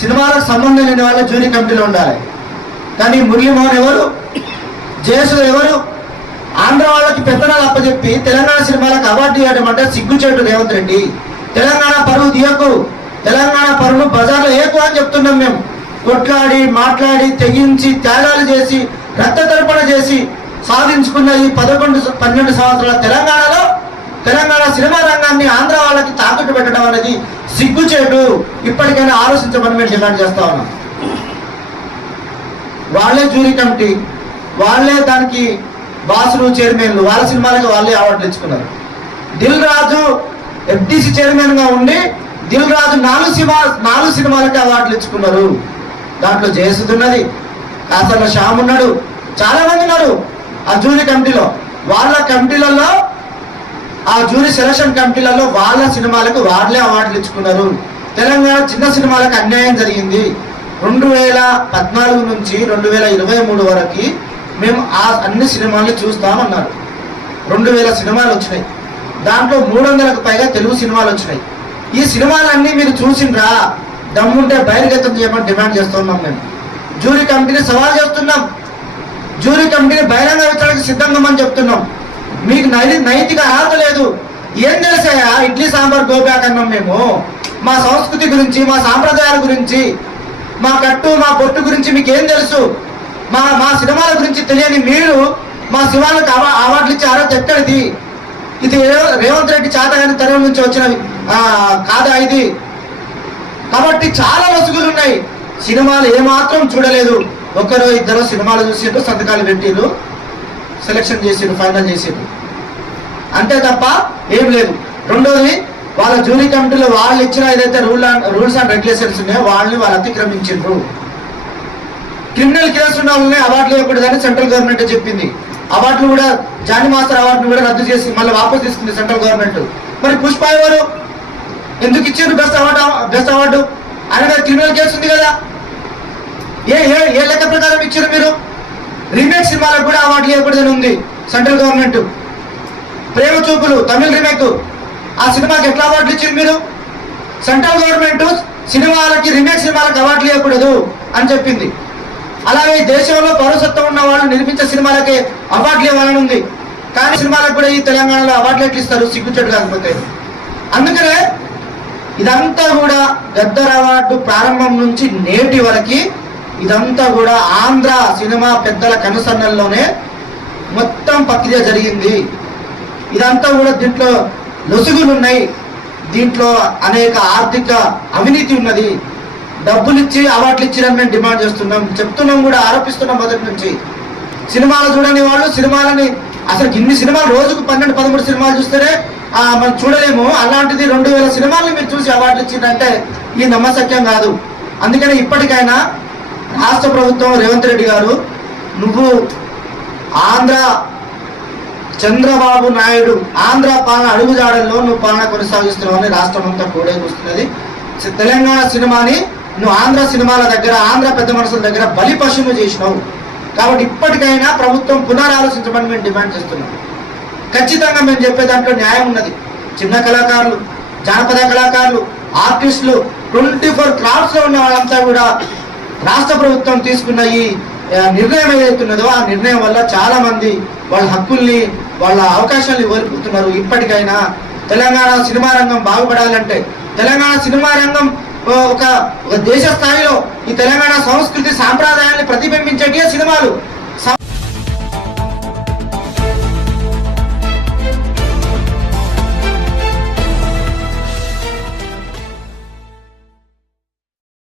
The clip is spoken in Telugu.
సినిమాలకు సంబంధం లేని వాళ్ళ జూరీ కమిటీలో ఉండాలి. కానీ మురళీమోహన్ ఎవరు? జయసుధ ఎవరు? ఆంధ్ర వాళ్ళకి పెత్తనాలు అప్పచెప్పి తెలంగాణ సినిమాలకు అవార్డు ఇవ్వడం అంటే సిగ్గుచేటు రేవంత్ రెడ్డి. తెలంగాణ పరువు తీయకు. తెలంగాణ పరువు బజార్లో ఏకు అని చెప్తున్నాం మేము. కొట్లాడి మాట్లాడి తెగించి త్యాగాలు చేసి రక్త తర్పణ చేసి సాధించుకున్న ఈ పదకొండు పన్నెండు సంవత్సరాల తెలంగాణలో తెలంగాణ సినిమా రంగాన్ని ఆంధ్ర వాళ్ళకి తాకట్టు పెట్టడం అనేది సిగ్గుచేటు ఇప్పటికైనా ఆలోచించమని మేము డిమాండ్ చేస్తా ఉన్నాం. వాళ్ళే జూరీ కమిటీ వాళ్ళే దానికి బాసులు చైర్మన్లు వాళ్ళ సినిమాలకి వాళ్ళే అవార్డులు ఇచ్చుకున్నారు. దిల్ రాజు ఎఫ్డిసి చైర్మన్గా ఉండి దిల్ రాజు నాలుగు సినిమా నాలుగు సినిమాలకి అవార్డులు ఇచ్చుకున్నారు. దాంట్లో జయసుద్ ఉన్నది కాసర్ల శ్యామ్ ఉన్నాడు చాలా మంది ఉన్నారు ఆ జూరీ కమిటీలో. వాళ్ళ కమిటీలలో ఆ జూరీ సెలక్షన్ కమిటీలలో వాళ్ళ సినిమాలకు వాళ్ళే అవార్డులు ఇచ్చుకున్నారు. తెలంగాణ చిన్న సినిమాలకు అన్యాయం జరిగింది. రెండు వేల పద్నాలుగు నుంచి రెండు వేల ఇరవై మూడు వరకు మేము ఆ అన్ని సినిమాలు చూస్తామన్నారు. రెండు వేల సినిమాలు వచ్చినాయి. దాంట్లో మూడు వందలకు పైగా తెలుగు సినిమాలు వచ్చినాయి. ఈ సినిమాలన్నీ మీరు చూసిండ్రా? దమ్ముంటే బహిర్గతం చేయమని డిమాండ్ చేస్తున్నాం మేము. జూరీ కమిటీని సవాల్ చేస్తున్నాం. జూరీ కమిటీని బహిరంగ విచారణకు సిద్ధంగా చెప్తున్నాం. మీకు నై నైతిక అర్హత లేదు. ఏం తెలుసాయా ఇడ్లీ సాంబార్ గోబ్యాక్ అన్నాం మేము. మా సంస్కృతి గురించి మా సాంప్రదాయాల గురించి మా కట్టు మా బొట్టు గురించి మీకు ఏం తెలుసు? మా మా సినిమాల గురించి తెలియని మీరు మా శివాలకు అవా అవార్డులు ఇచ్చే అర్హత ఎక్కడిది ఇది రేవంత్ రెడ్డి చాతగాని తరం నుంచి వచ్చిన కాదా ఇది? కాబట్టి చాలా లసుగులు ఉన్నాయి. సినిమాలు ఏమాత్రం చూడలేదు. ఒకరో ఇద్దరు సినిమాలు చూసిండ్రు సంతకాలు పెట్టిండ్రు సెలెక్షన్ చేసిండు ఫైనల్ చేసిండు అంతే తప్ప ఏం లేదు. రెండోది వాళ్ళ జూరీ కమిటీలో వాళ్ళు ఇచ్చిన ఏదైతే rule and rules and regulations ఉన్నాయో వాళ్ళని వాళ్ళు అతిక్రమించిండ్రు. క్రిమినల్ కేసు ఉన్న వాళ్ళని అవార్డులు ఇవ్వకూడదని సెంట్రల్ గవర్నమెంట్ చెప్పింది. అవార్డులు కూడా జానీ మాస్టర్ అవార్డును కూడా రద్దు చేసి మళ్ళీ వాపసు తీసుకుంది సెంట్రల్ గవర్నమెంట్ మరి పుష్ప ఎవరు? ఎందుకు ఇచ్చారు బెస్ట్ అవార్డు బెస్ట్ అవార్డు ఆయన క్రిమినల్ కేసు ఉంది కదా. ఏ ఏ ఏ లెక్క ప్రకారం ఇచ్చారు మీరు? కూడా ఉంది సెంట్రల్ గవర్నమెంట్. ప్రేమ చూపులు తమిళ రీమేక్. ఆ సినిమాకి ఎట్లా అవార్డులు ఇచ్చింది మీరు? సెంట్రల్ గవర్నమెంట్ సినిమాలకి రీమేక్ సినిమాలకు అవార్డులు ఇవ్వకూడదు అని చెప్పింది. అలాగే దేశంలో పౌరసత్వం ఉన్న వాళ్ళు నిర్మించే సినిమాలకి అవార్డులు ఇవ్వాలని ఉంది కానీ సినిమాలకు కూడా ఈ తెలంగాణలో అవార్డులు ఎట్లు ఇస్తారు? సిగ్గుచెట్టు కాకపోతే. అందుకనే ఇదంతా కూడా గద్దర్ అవార్డు ప్రారంభం నుంచి నేటి వరకు ఇదంతా కూడా ఆంధ్ర సినిమా పెద్దల కనుసన్నల్లోనే మొత్తం ప్రక్రియ జరిగింది. ఇదంతా కూడా దీంట్లో లొసుగులు ఉన్నాయి. దీంట్లో అనేక ఆర్థిక అవినీతి ఉన్నది. డబ్బులు ఇచ్చి అవార్డులు ఇచ్చిరని మేము డిమాండ్ చేస్తున్నాం. చెప్తున్నాం కూడా ఆరోపిస్తున్నాం మొదటి నుంచి. సినిమాలు చూడని వాళ్ళు సినిమాలని అసలు ఇన్ని సినిమాలు రోజుకు పన్నెండు పదమూడు సినిమాలు చూస్తేనే మనం చూడలేము. అలాంటిది రెండు వేల సినిమాలను మీరు చూసి అవార్డులు ఇచ్చిందంటే ఈ నమ్మసత్యం కాదు. అందుకని ఇప్పటికైనా రాష్ట్ర ప్రభుత్వం రేవంత్ రెడ్డి గారు నువ్వు ఆంధ్ర చంద్రబాబు నాయుడు ఆంధ్ర పాలన అడుగుజాడల్లో నువ్వు పాలన కొనసాగిస్తున్నావని రాష్ట్రం అంతా కూడేకొస్తున్నది తెలంగాణ సినిమాని నువ్వు ఆంధ్ర సినిమాల దగ్గర ఆంధ్ర పెద్ద మనుషుల దగ్గర బలి పశువులు చేసినావు. కాబట్టి ఇప్పటికైనా ప్రభుత్వం పునరాలోచించమని మేము డిమాండ్ చేస్తున్నాం. ఖచ్చితంగా మేము చెప్పే దాంట్లో న్యాయం ఉన్నది. చిన్న కళాకారులు జానపద కళాకారులు ఆర్టిస్టులు ట్వంటీ ఫోర్ క్రాఫ్ట్స్లో ఉన్న వాళ్ళంతా కూడా రాష్ట్ర ప్రభుత్వం తీసుకున్న ఈ నిర్ణయం ఏదైతున్నదో ఆ నిర్ణయం వల్ల చాలా మంది వాళ్ళ హక్కుల్ని వాళ్ళ అవకాశాలు కోల్పోతున్నారు. ఇప్పటికైనా తెలంగాణ సినిమా రంగం బాగుపడాలంటే తెలంగాణ సినిమా రంగం ఒక ఒక దేశ స్థాయిలో ఈ తెలంగాణ సంస్కృతి సాంప్రదాయాన్ని ప్రతిబింబించేటివే సినిమాలు.